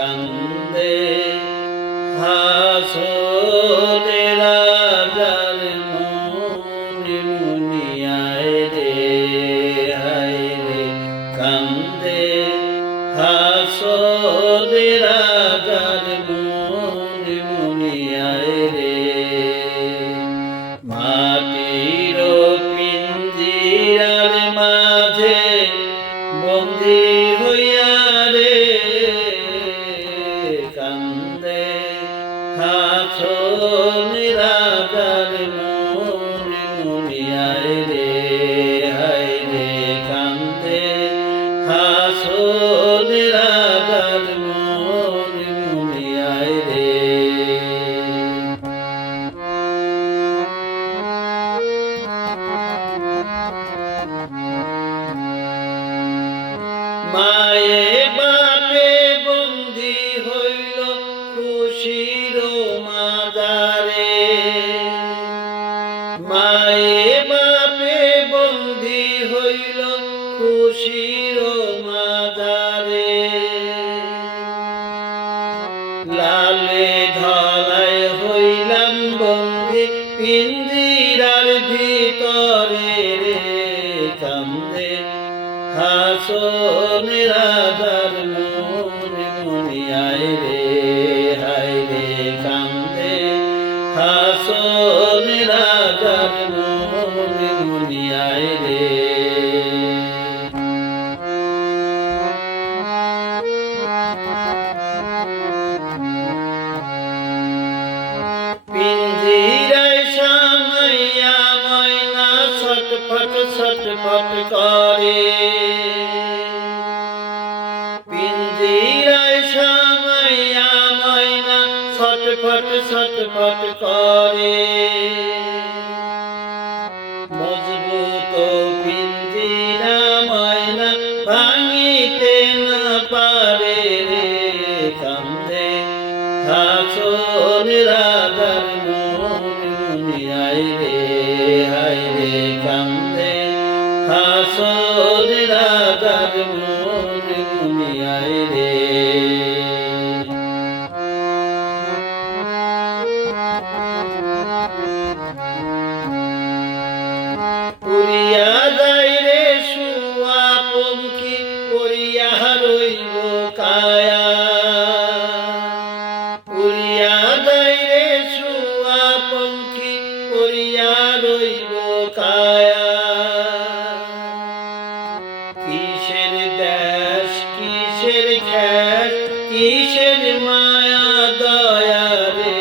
কান্দে হাসরে রাজার মনে মুনিয়ায় রে হায় রে কান্দে হাসরে রাজার মনে মুনিয়ায় রে মাটির পিঞ্জিরার মাঝে বন্দী হইয়া রে কান্দে হাসরে রাজার মনে মুনিয়ায় রে হায় রে কান্দে হাসরে রাজার মনে মুনিয়ায় রে মায়ে বাপে বন্দী হইল খুশির মাজারে মায়ে বাপে বন্দী হইল খুশির মাজারে লালে ধলায় হইলাম বন্দী পিঞ্জিরার ভিতরে রে কান্দে হাসরে রাজার মনে মুনিয়ায় রে হায় রে কান্দে হাসরে রাজার মনে মুনিয়ায় রে পিঞ্জিরায় সামাইয়া ময়না ছটফট ছটফট করে পিঞ্জিরায় সামাইয়া ময়না ছটফট ছটফট করে মজবুত পিঞ্জিরা ময়না ভাঙিতে না পারে রে কান্দে হাসরে রাজার মনে মুনিয়ায় রে হায় রে কান্দে হাসরে রাজার মনে মুনিয়ায় রে উড়িয়া যায় রে শুয়া পঙ্খী পড়িয়া রইব কায়া উড়িয়া যায় রে শুয়া পঙ্খী পড়িয়া রইব কায়া কিসের দেশ কিসের খ্যাস কিসের মায়া দয়া রে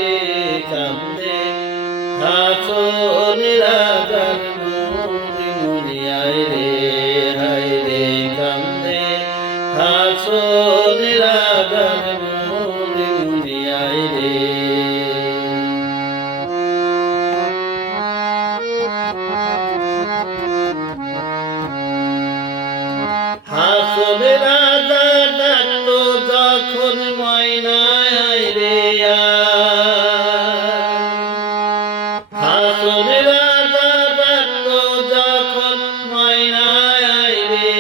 কান্দে হাসরে রাজার মনে মুনিয়ায় রে হায় রে কান্দে হাসরে রাজার মনে মুনিয়ায় রে হাসরে রাজা ডাকতো যখন ময়নায় রে হাসরে রাজা ডাকতো যখন ময়নায় রে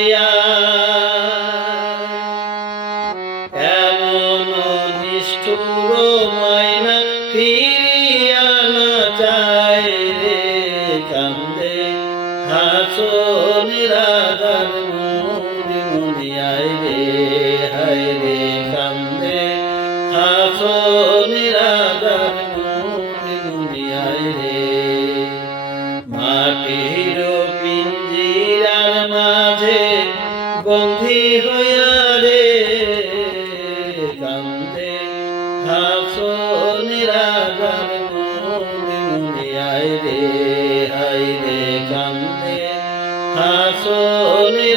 এমন নিষ্ঠুর ময়না ফিরিয়া না যায় রে কান্দে হাসরে রাজার মনে মুনিয়ায় রে হায় রে কান্দে হাসরে রাজার মনে মুনিয়ায় রে মাটির পিঞ্জিরার মাঝে বন্দী হইয়া রে কান্দে হাসরে রাজার মনে মুনিয়ায় রে হায় রে কান্দে হাসরে